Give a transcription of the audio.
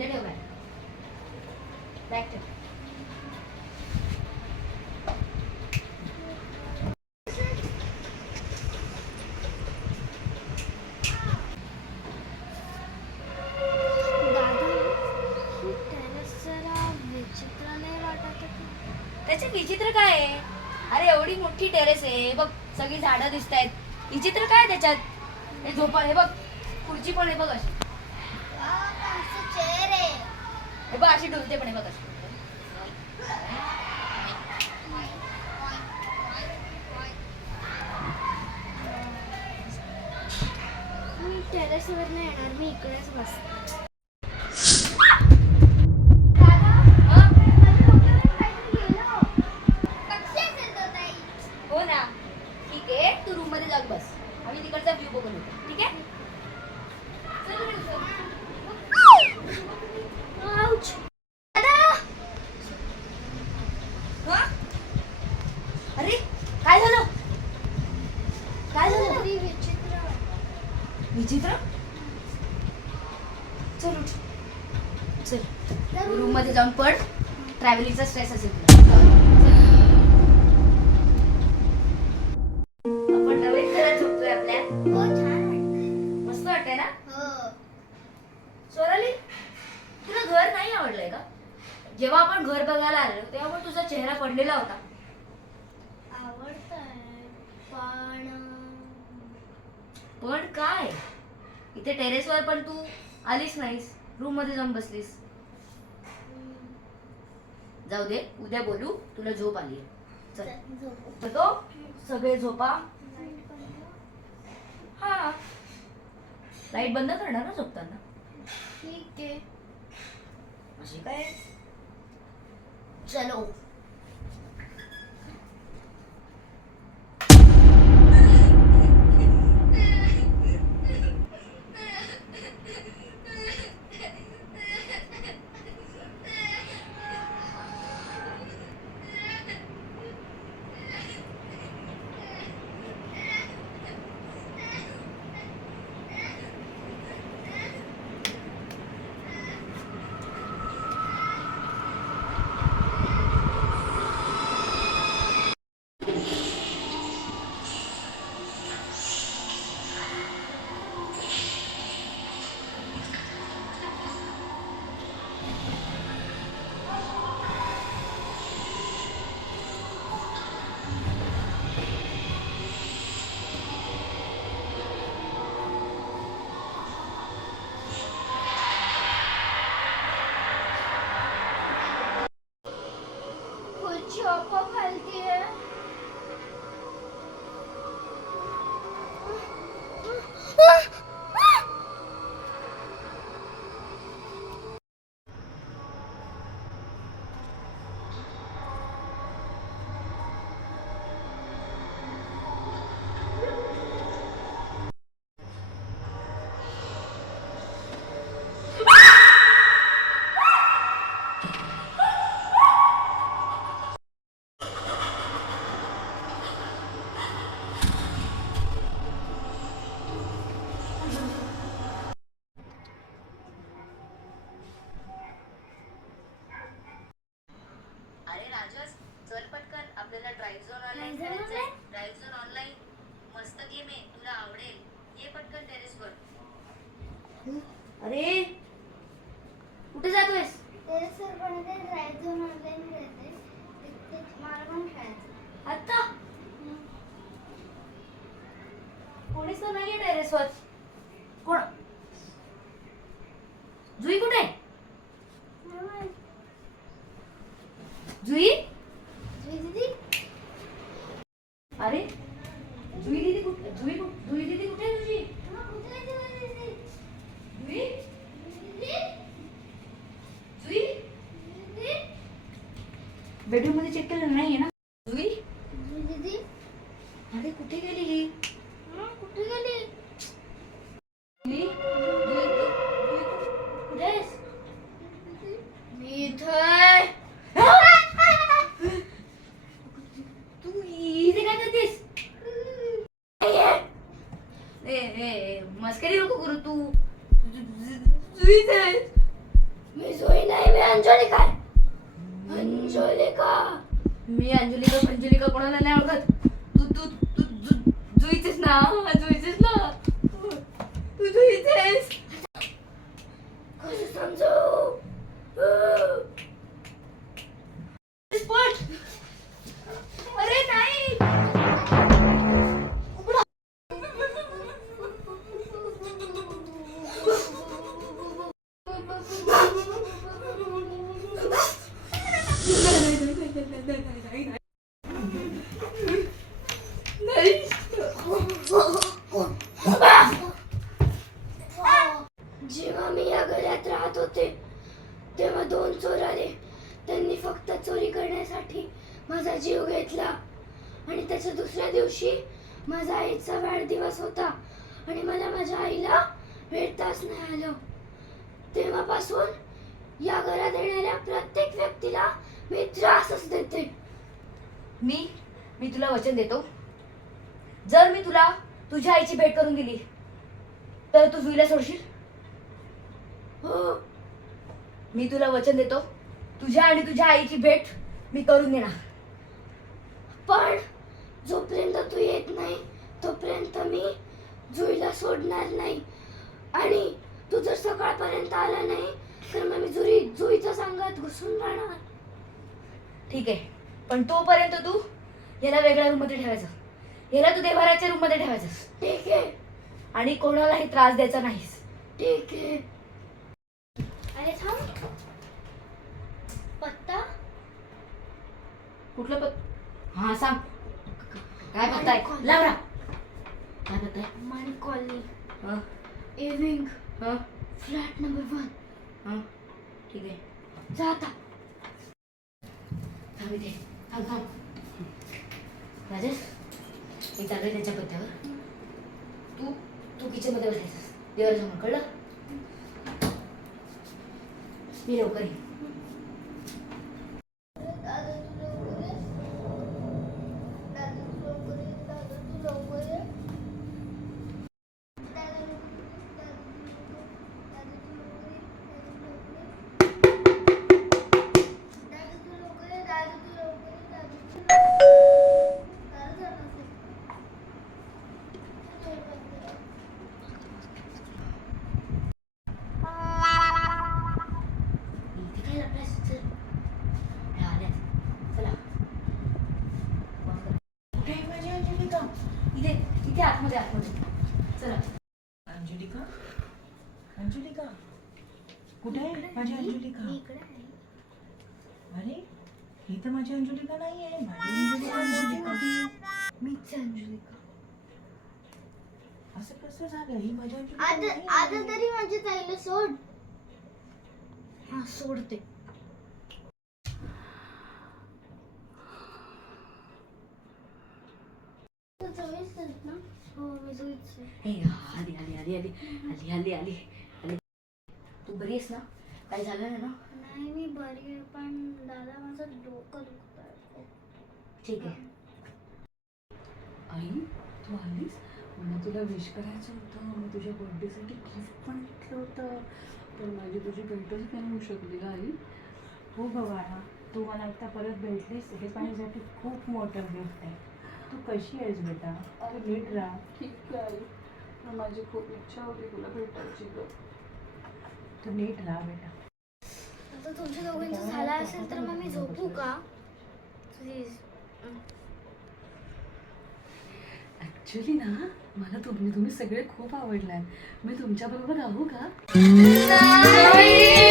इथे ठेव बॅग ठेव. त्याच्यात विचित्र काय आहे? अरे एवढी मोठी टेरेस आहे बघ, सगळी झाडं दिसत आहेत. विचित्र काय त्याच्यात? हे झोपा, हे बघ खुर्ची पण आहे बघ अशी. हे बघ अशी डुलते पण आहे बघ अशी. मी टेरेसवर नाही येणार, मी इकडेच बसते. हो ना, ठीक आहे, तू रूम मध्ये जाऊन बस. आम्ही तिकडचा व्ह्यू बघून येतो, ठीक आहे? अरे काय झालं? काय झालं? विचित्र? चल उठ, चल रूम मध्ये जाऊन पड. ट्रॅव्हलिंगचा स्ट्रेस असेल तुला. आपण नवीन घरात झोपतोय आपल्या. हो, छान वाटतंय. मस्त वाटतंय ना? हो. सोनाली, तुला घर नाही आवडलंय का? जेव्हा आपण घर बघायला आलो तेव्हा पण तुझा चेहरा पडलेला होता. आवडतंय पण काय, इथे टेरेसवर पण तू आलीस नाहीस, रूम मध्ये जाऊन बसलीस. जाऊ दे, उद्या बोलू. तुला झोप आली. चल तो सगळे झोपा. हा, लाईट बंद करणार ना झोपताना? ठीक आहे. अशी काय? चलो. आपल्याला ड्राईव्ह झोन ऑनलाईन करायचंय. ड्राईव्ह झोन ऑनलाईन मस्त गेम आहे, तुला आवडेल. ये पटकन टेरेसवर. अरे कुठे जातोयस? टेरेसवर कोणते ड्राईव्ह झोन ऑनलाईन करायचंय, ते मला पण खेळायचं. आता कोणीच तर नाहीये टेरेसवर. कोण? जुई कुठे? जुई? जुई दीदी? अरे जुई दीदी कुठे? जुई दीदी कुठे आहे तुझी? जुई? जुई? बेडरूम मध्ये चेक केलं नाहीये ना? जुई? जुई दीदी? अरे कुठे गेली ही? कुठे गेली? जुई? कुठे आहेस? मी इथे. तू इथे काय करतेस? ए मस्करी नको करू तू. जुई मी जोई नाही, मी अंजलिका आहे. अंजलिका. मी अंजलिका पंजलिका कोणाला नाही ओळखत. तू तू तू तू जुईचेस ना, जुईचेस ना, तू जुईचेस. कसं समजू? पट. अरे नाही. जेव्हा मी या घरात राहत होते तेव्हा 2 चोर आले. त्यांनी फक्त चोरी करण्यासाठी माझा जीव घेतला. आणि त्याच्या दुसऱ्या दिवशी माझ्या आईचा वाढदिवस होता आणि मला माझ्या आईला भेटताच नाही आलं. तेव्हापासून या घरात येणाऱ्या प्रत्येक व्यक्तीला मी त्रासच देते. मी तुला वचन देतो, जर मी तुला तुझ्या आईची भेट करून दिली तर तू जुईला सोडशील? हो. मी तुला वचन देतो, तुझ्या आणि तुझ्या आईची भेट मी करून देणार. पण जोपर्यंत तू येत नाही तोपर्यंत मी जुईला सोडणार नाही. आणि तू जर सकाळपर्यंत आला नाही तर मग मी जुईच्या संघात घुसून राहणार. ठीक आहे, पण तोपर्यंत तू याला वेगळ्या रूम मध्ये ठेवायचं, याला तू देवाऱ्याच्या रूम मध्ये ठेवायचं. ठीक आहे. आणि कोणालाही त्रास द्यायचा नाहीस. ठीक आहे. अरे थांब. पत्ता? कुठलं हा सांग, काय पत्ता आहे? लावरा. काय पत्ता आहे? माणिक कॉलनी, हा ए विंग, हा फ्लॅट नंबर 1. हा ठीक आहे, जा आता. थांब इथे, थांब. राजेश, मी चाललोय त्यांच्या पत्त्यावर. तू किचन मध्ये बसायचं, देवासमोर, कळलं? मी लवकर येईन. इथे आतमध्ये चला. अंजलिका, अंजलिका कुठे आहे माझी अंजलिका? अरे ही तर माझी अंजलिका नाही आहे. माझी अंजलिका मीच अंजलिका. असं कसं झालं? ही माझी अंजलिका आता तरी माझ्या ताईला सोड. हा सोडते. हो मी जोईच आहे. आली. तू बरी आहेस ना? काय झालं नाही ना? नाही मी बरी आहे, पण दादा माझं डोकं दुखतंय. ठीक आहे. आई तू आलीस? मला तुला विश करायचं होतं. मी तुझ्या बर्थडेसाठी गिफ्ट पण घेतलं होतं, पण माझी तुझी भेटच नाही होऊ शकली का आई? हो बाळा, तू मला आता परत भेटलीस हे माझ्यासाठी खूप मोठं गिफ्ट आहे. तू कशी आहेस बेटा? तू नीट राहा. ठीक आहे आई, माझी खूप इच्छा होती तुला भेटायची ग. तू नीट राहा बेटा. आता तुमच्या दोघांचं झालं असेल तर मग मी झोपू का? प्लीज. ॲक्च्युली ना मला तुम्ही सगळे खूप आवडलात. मी तुमच्याबरोबर राहू का? नाही.